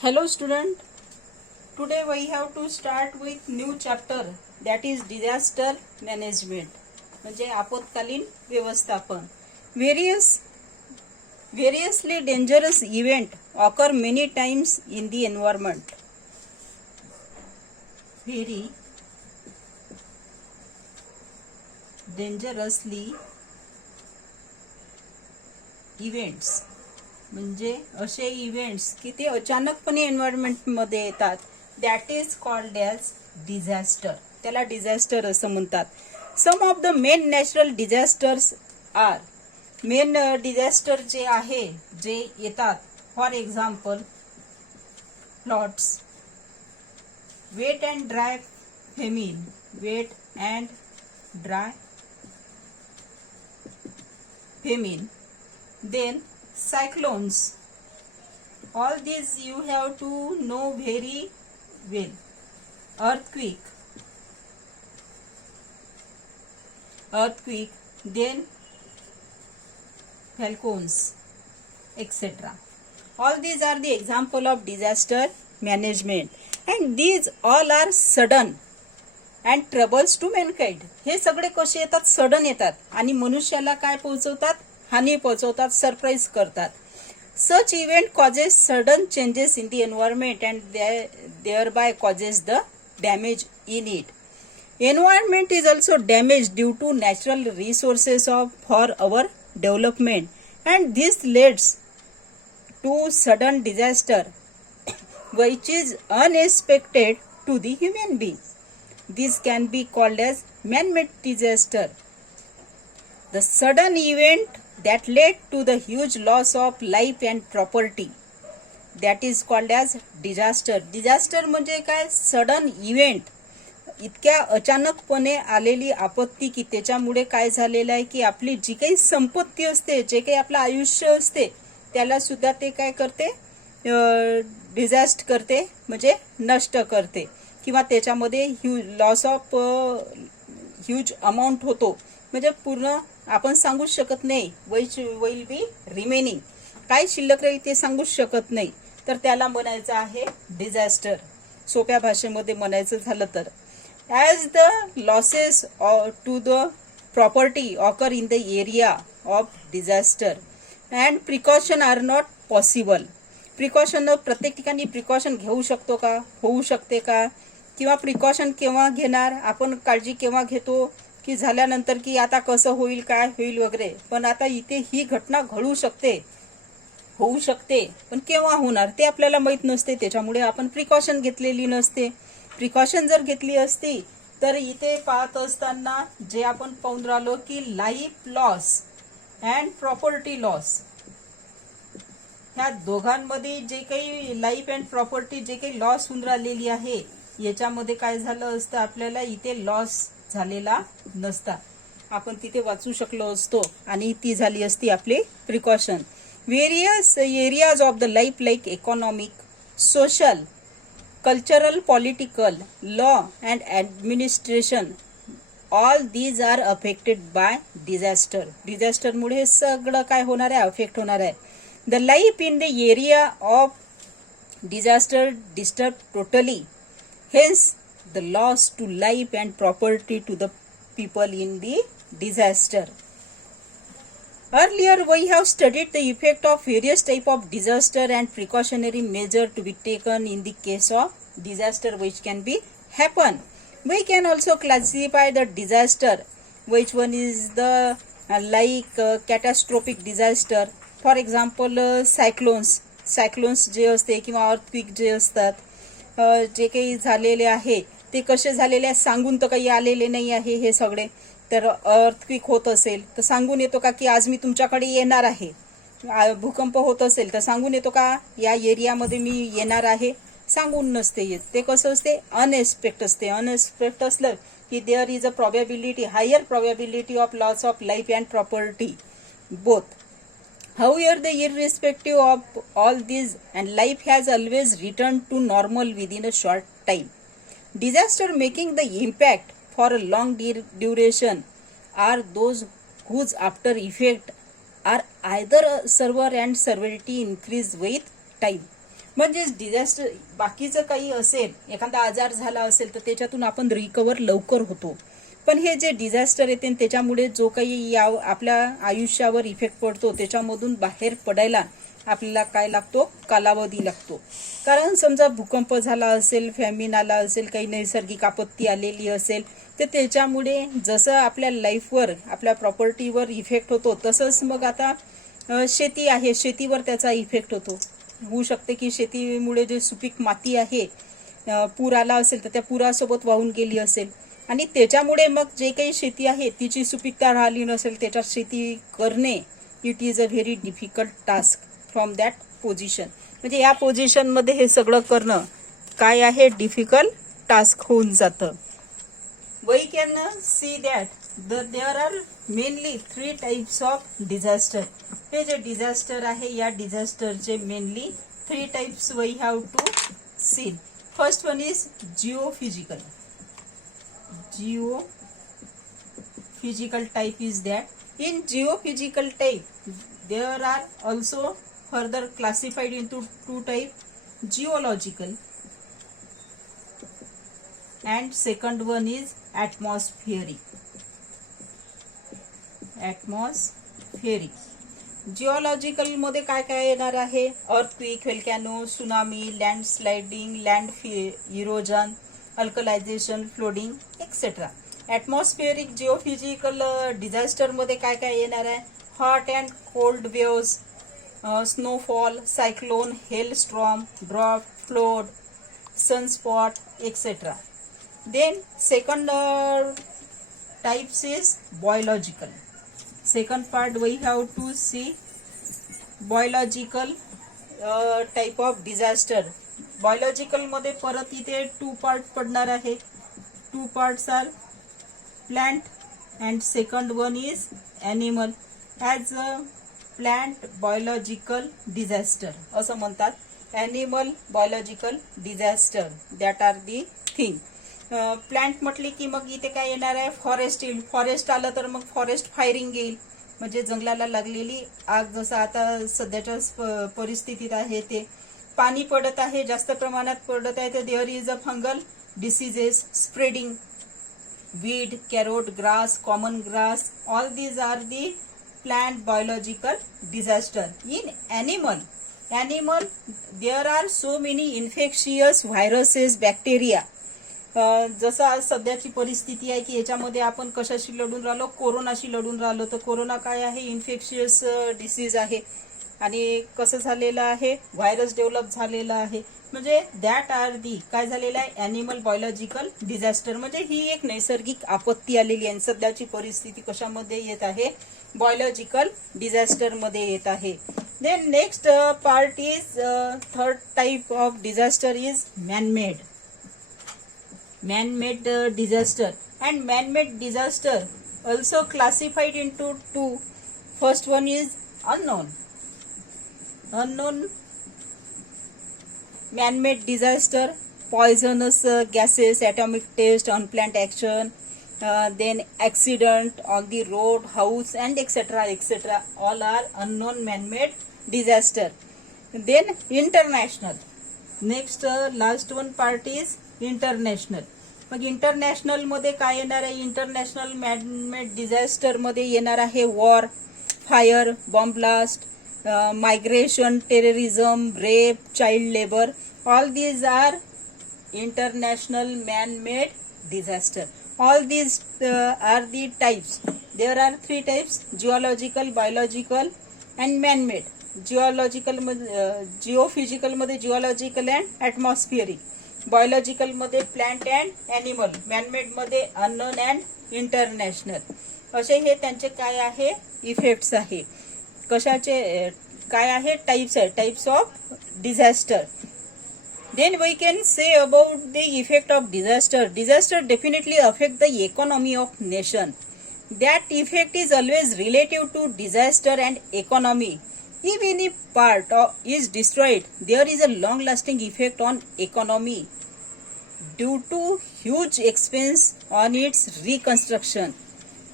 Hello student, today we have to start with new chapter that is disaster management म्हणजे आपत्कालीन व्यवस्थापन. Variously dangerous event occur many times in the environment. Very dangerously events म्हणजे असे events की ते अचानकपणे एन्व्हायरमेंटमध्ये येतात, that is called as disaster. त्याला डिझास्टर असं म्हणतात. Some of the main natural disasters are, main disaster जे आहे जे येतात, for example floods, wet and dry famine, wet and dry famine, then cyclones. All these you have to know very well. Earthquake, then volcanoes, etc. All these are the example of disaster management, and these all are sudden and troubles to mankind. हे सगळे कसे येतात? Sudden येतात आणि मनुष्याला काय पोहोचवतात? हानी पोहोचवतात, सरप्राईज करतात. Such event causes sudden changes in the environment and thereby causes the damage in it. Environment is also damage due to natural resources of for our development and this leads to sudden disaster which is unexpected to the human being. This can be called as man-made disaster. The sudden event that led to the huge loss of life and property, that is called as disaster. Disaster म्हणजे काय? Sudden event, इतक्या अचानकपणे आलेली आपत्ती की त्याच्यामुळे काय झालेलं आहे की आपली जी काही संपत्ती असते, जे काही आपलं आयुष्य असते, त्याला सुद्धा ते काय करते? डिझास्ट करते, म्हणजे नष्ट करते, किंवा त्याच्यामध्ये लॉस ऑफ ह्यूज अमाऊंट होतो. म्हणजे पूर्ण आपण सांगूच शकत नाही विच विल बी रिमेनिंग, काय शिल्लक राहील ते सांगूच शकत नाही. तर त्याला म्हणायचं आहे डिझास्टर. सोप्या भाषेमध्ये म्हणायचं झालं तर as the losses to the property occur in the area of disaster and precaution are not possible. Precaution प्रत्येक ठिकाणी प्रिकॉशन घेऊ शकतो का? होऊ शकते का? किंवा प्रिकॉशन केव्हा घेणार? आपण काळजी केव्हा घेतो की झाल्यानंतर की आता कसं होईल, काय होईल वगैरे. पण आता इथे ही घटना घडू शकते, होऊ शकते, पण केव्हा होणार ते आपल्याला माहीत नसते. त्याच्यामुळे आपण प्रिकॉशन घेतलेली नसते. प्रिकॉशन जर घेतली असती तर इथे पाहत असताना जे आपण पाहून राहिलो की life loss and property loss, ह्या दोघांमध्ये जे काही लाईफ अँड प्रॉपर्टी जे काही लॉस होऊन राहिलेली आहे, याच्यामध्ये काय झालं असतं? आपल्याला इथे लॉस झालेला नसता, आपण तिथे वाचू शकलो असतो आणि ती झाली असती आपली precaution. Various areas of the life like economic, social, cultural, political, law and administration, all these are affected by disaster. डिझास्टरमुळे हे सगळं काय होणार आहे? अफेक्ट होणार आहे. The life in the area of disaster disturb totally, hence the loss to life and property to the people in the disaster. Earlier we have studied the effect of various type of disaster and precautionary measure to be taken in the case of disaster which can be happen. We can also classify the disaster, which one is the catastrophic disaster. For example cyclones जे असते किंवा earthquake जे असतात, जे काही झालेले आहे ते कसे झालेले आहे सांगून तर काही आलेले नाही आहे. हे सगळे तर अर्थक्वेक होत असेल तर सांगून येतो का की आज मी तुमच्याकडे येणार आहे? भूकंप होत असेल तर सांगून येतो का या एरियामध्ये मी येणार आहे? सांगून नसते येत. ते कसं असते? अनएक्सपेक्ट असते. अनएक्सपेक्ट असलं की there is a probability, higher probability of loss of life and property both. However, the irrespective of all these, and life has always returned to normal within a short time. Disaster making the impact for a long duration are those whose after effect are either severe and severity increase with time. म्हणजेच disaster बाकीचं काही असेल, एखादा आजार झाला असेल तर त्याच्यातून आपण रिकवर लवकर होतो. पण हे जे डिझास्टर येते त्याच्यामुळे जो काही आपल्या आयुष्यावर इफेक्ट पडतो त्याच्यामधून बाहेर पडायला आपल्याला काय लागतो, कालावधी लागतो. कारण समजा भूकंप झाला असेल, फॅमिन आला असेल, काही नैसर्गिक आपत्ती आलेली असेल तर त्याच्यामुळे जसं आपल्या लाईफवर, आपल्या प्रॉपर्टीवर इफेक्ट होतो तसंच मग आता शेती आहे, शेतीवर त्याचा इफेक्ट होऊ शकते की शेतीमुळे जे सुपीक माती आहे, पूर आला असेल तर त्या पुरासोबत वाहून गेली असेल आणि त्याच्यामुळे मग जे काही शेती आहे तिची सुपीकता राहिली नसेल, त्याच्यात शेती करणे it is a very difficult task from that position. म्हणजे या पोझिशनमध्ये हे सगळं करणं काय आहे, डिफिकल्ट टास्क होऊन जातं. We can see that there are mainly 3 types of disaster. हे जे डिझास्टर आहे या डिझास्टरचे mainly 3 types we have to see. First one is geophysical. Geophysical type is that. In geophysical type there are also further classified into 2 type, geological and second one is atmospheric. Geological मध्ये काय काय येणार आहे, earthquake, volcano, tsunami, landsliding, land erosion, alkalization, flooding etcetera. Atmospheric geophysical disaster मध्ये काय काय येणार आहे, hot and cold waves, snowfall, cyclone, hail storm, drop, flood, sunspot etcetera. Then second types is biological. Second part we have to see biological type of disaster. Biological मध्ये परत इथे 2 part पडणार आहे. 2 parts are plant and second one is animal. As a plant biological disaster असं म्हणतात. Animal biological disaster, that are the thing. Plant म्हटली की मग इथे काय येणार आहे, फॉरेस्ट येईल. फॉरेस्ट आलं तर मग फॉरेस्ट फायरिंग येईल, म्हणजे जंगलाला लागलेली आग. जसं आता सध्याच्या परिस्थितीत आहे ते पाणी पडत आहे, जास्त प्रमाणात पडत आहे, तर there is a fungal diseases spreading. Weed, carrot, grass, common grass, all these are the plant biological disaster. In animal there are so many infectious viruses, bacteria. जसं आज सध्याची परिस्थिती आहे की याच्यामध्ये आपण कशाशी लढून राहिलो, कोरोनाशी लढून राहिलो. तर कोरोना काय आहे, इन्फेक्शियस डिसीज आहे आणि कसं झालेलं आहे, व्हायरस डेव्हलप झालेला आहे. म्हणजे दॅट आर दी काय झालेलं आहे, ॲनिमल बायोलॉजिकल डिझास्टर. म्हणजे ही एक नैसर्गिक आपत्ती आलेली आहे. सध्याची परिस्थिती कशामध्ये येत आहे, बायोलॉजिकल डिझास्टर मध्ये येत आहे. Then next part is third type of disaster is man-made disaster. And man-made disaster also classified into 2. First one is unknown man-made disaster, poisonous gases, atomic test, unplanned action, then accident on the road, house and etc. all are unknown man-made disaster. Then international. Next last one part is international. मग international मध्ये काय येणार आहे, international manmade disaster मध्ये येणार आहे war, fire, bomb blast, migration, terrorism, rape, child labour. All these are international manmade disaster. All these are the types. There are 3 types, geological, biological and manmade. Geophysical मध्ये geological and atmospheric. Biological मध्ये plant and animal. Manmade मध्ये unknown and international. असे हे त्यांचे काय आहे, effects आहे. कशाचे काय आहे, टाइप्स आहे, types of disaster. Then we can say about the effect of disaster. Disaster definitely affect the economy of nation. That effect is always relative to disaster and economy. If any part is destroyed, there is a long-lasting effect on economy due to huge expense on its reconstruction.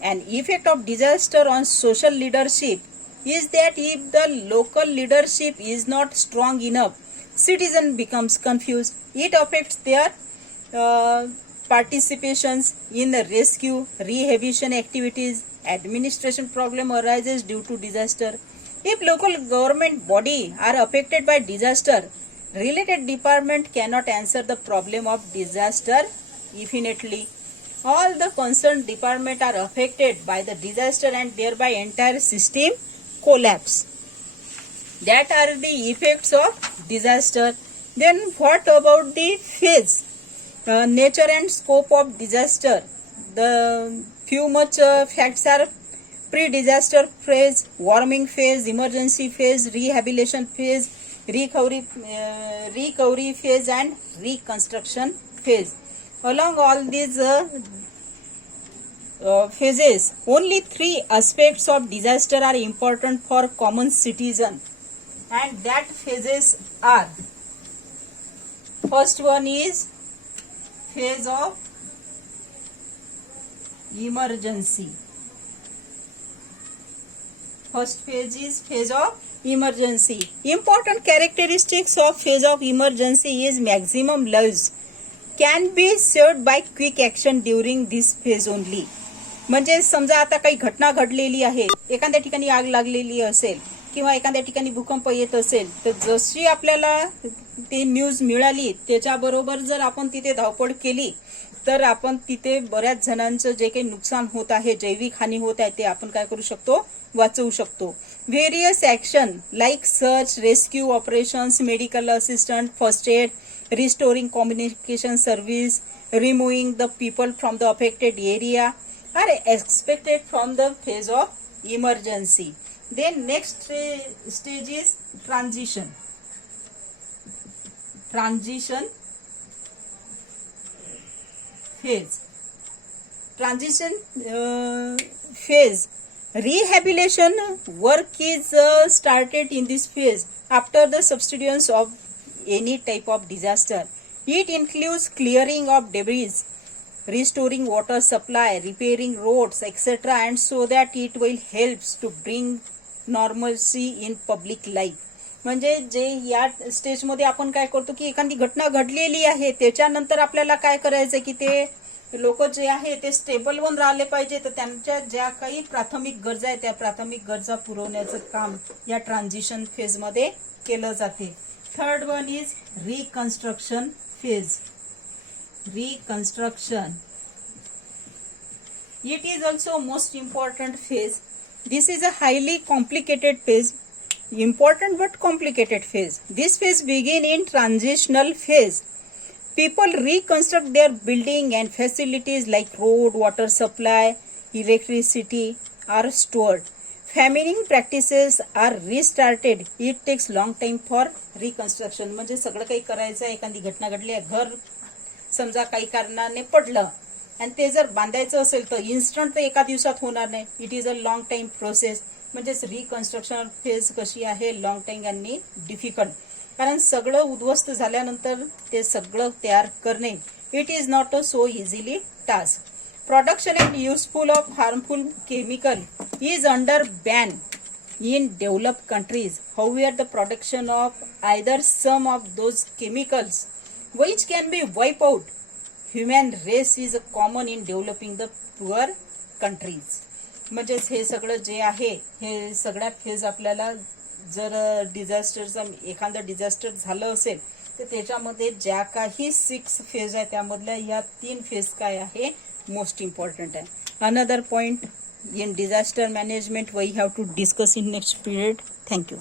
An effect of disaster on social leadership is that if the local leadership is not strong enough citizen becomes confused. It affects their participations in the rescue, rehabilitation activities. Administration problem arises due to disaster. If local government body are affected by disaster, related department cannot answer the problem of disaster efficiently. All the concerned department are affected by the disaster and thereby entire system collapse. That are the effects of disaster. Then what about the phase? Nature and scope of disaster. The few much facts are pre-disaster phase, warming phase, emergency phase, rehabilitation phase, recovery phase and reconstruction phase. Along all these phases, only 3 aspects of disaster are important for common citizen, and that phases are: first one is phase of emergency. First phase is phase of emergency. Important characteristics of phase of emergency is maximum lives can be saved by quick action during this phase only. म्हणजे समजा आता काही घटना घडलेली आहे, एखाद्या ठिकाणी आग लागलेली असेल किंवा एखाद्या ठिकाणी भूकंप येत असेल, तर जशी आपल्याला ती न्यूज मिळाली त्याच्याबरोबर जर आपण तिथे धावपळ केली तर आपण तिथे बऱ्याच जणांचं जे काही नुकसान होत आहे, जैविक हानी होत आहे, ते आपण काय करू शकतो, वाचवू शकतो. Various action like search, rescue operations, medical assistant, first aid, restoring communication service, removing the people from the affected area are expected from the phase of emergency. Then next stage is transition. Transition phase. Transition phase. Rehabilitation work is started in this phase after the subsidence of any type of disaster. It includes clearing of debris, restoring water supply, repairing roads, etc. and so that it will helps to bring normalcy in public life. म्हणजे जे या स्टेजमध्ये आपण काय करतो की एखादी घटना घडलेली आहे त्याच्यानंतर आपल्याला काय करायचं की ते लोक जे आहे ते स्टेबल वन राहिले पाहिजे, तर त्यांच्या ज्या काही प्राथमिक गरजा आहेत त्या प्राथमिक गरजा पुरवण्याचं काम या ट्रान्झिशन फेजमध्ये केलं जाते. Third one is reconstruction phase. Reconstruction. It is also most important phase. This is a highly complicated phase. Important but complicated phase. This phase begin in transitional phase. People reconstruct their building and facilities like road, water supply, electricity are stored. Farming practices are restarted. It takes long time for reconstruction. म्हणजे सगळं काही करायचं, एखादी घटना घडली, घर समजा काही कारणाने पडलं आणि ते जर बांधायचं असेल तर इन्स्टंट तर एका दिवसात होणार नाही. It is a long time process. म्हणजेच रिकन्स्ट्रक्शन फेज कशी आहे, लॉंग टाइम आणि डिफिकल्ट. कारण सगळं उद्ध्वस्त झाल्यानंतर ते सगळं तयार करणे it is not a so easily task. Production and useful of harmful chemical is under ban in developed countries. However, the production of either some of those chemicals which can be wiped out human race is common in developing the poor countries. म्हणजेच हे सगळं जे आहे हे सगळ्या phase आपल्याला जर डिझास्टरचा एखादा डिझास्टर झालं असेल तर त्याच्यामध्ये ज्या काही 6 फेज आहे त्यामधल्या या 3 फेज काय आहे most important. Another point in disaster management we have to discuss in next period. Thank you.